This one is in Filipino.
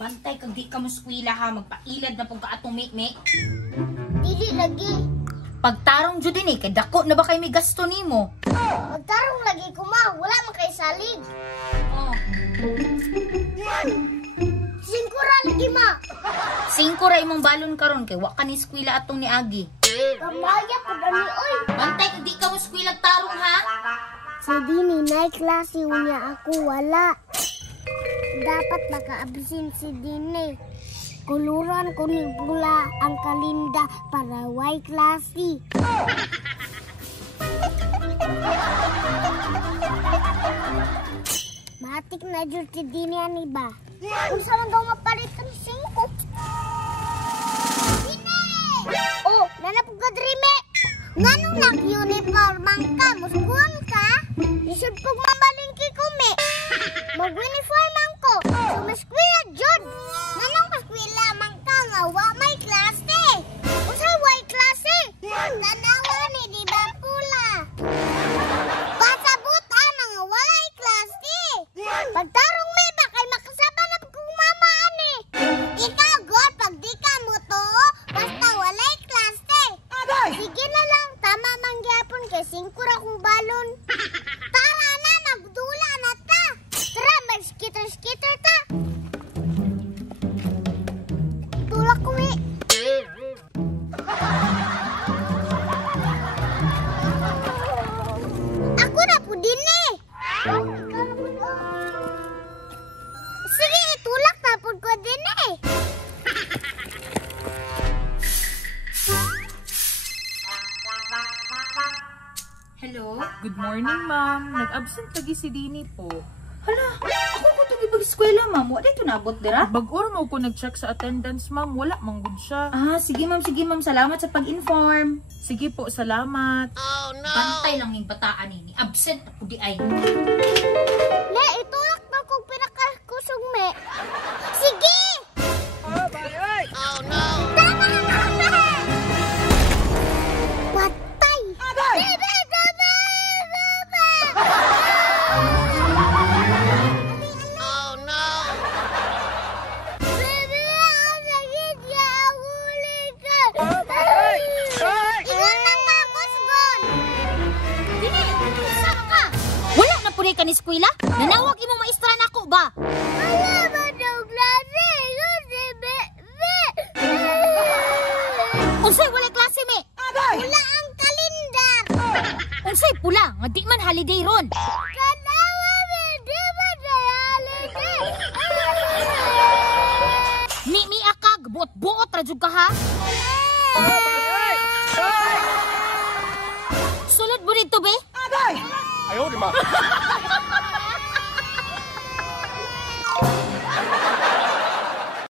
Bantay kag di ka mo eskwela ha, magpailad na pag kaatong mi. Dili lagi. Pagtarong jud din kay dako na ba kay may gasto nimo? Magtarong lagi ko ma, wala man kay salig. Oh. Singkura lagi ma. Singko ra imong balon karon kay wa ka ni eskwela atong ni Agi. Kamaya ko dani oy. Bantay kag di ka mo eskwela tarong ha. Sa dini na klase unya ako wala. Dapat maka-absent si Dine. Kuluran ko ni pula ang kalinda para white classy. Matik na jud si Dine ani ba? Kung saan daw mapalit ang 5? Dine! Oh, nanapog ka drime! Nganong nag-uniform ka? Muskuhan ka? Isod pag mabalingki ko, me. Mag-uniform ko. Sumaskwila, Jod. Nganong maskwila man ka nga wa may klase? Usay way klase? Tanawa ni di ba pula? Pasabutan nga way klase. Pagtarong me ba kay makasaba na kung mama ani? Ikaw, God, pag di ka mo to, basta walay klase. Sige na lang, tama mangyapon kay singkura kong balon. Tara na, magdula na ta. Tara, mag-skitter-skitter ta. Tulak ko eh. Ako na po din eh. Sige, tulak na po ko din eh. Hello? Good morning, ma'am. Nag-absent lagi si Dini po. Hala, ako ko to gibag eskwela ma'am. Wa dito nabot dira? Bag-or mo ko nag-check sa attendance, ma'am. Wala manggod siya. Ah, sige ma'am, salamat sa pag-inform. Sige po, salamat. Bantay lang ning bataan ni absent ako di ay. Me, itulak na kong pinakakusog me. Sige! Oh no! Tama na namin! Patay! Bebe, tama! Oh no! Bebe, ang sakit niya ang ulit ka! Iwan na nga, Kusgon! Dili, sama ka. Wala na pud ka ni eskwela? Nanawag imo maestra nako ba? Wala ba daw klase? Kasi Unsay wala klase me? wala ang kalendar! Unsay pula nga di man holiday ron. Kanawa me, di ba holiday? Mi akag buot-buot ra jud ka ha. Sulod mo dito be. 哎呦我的妈！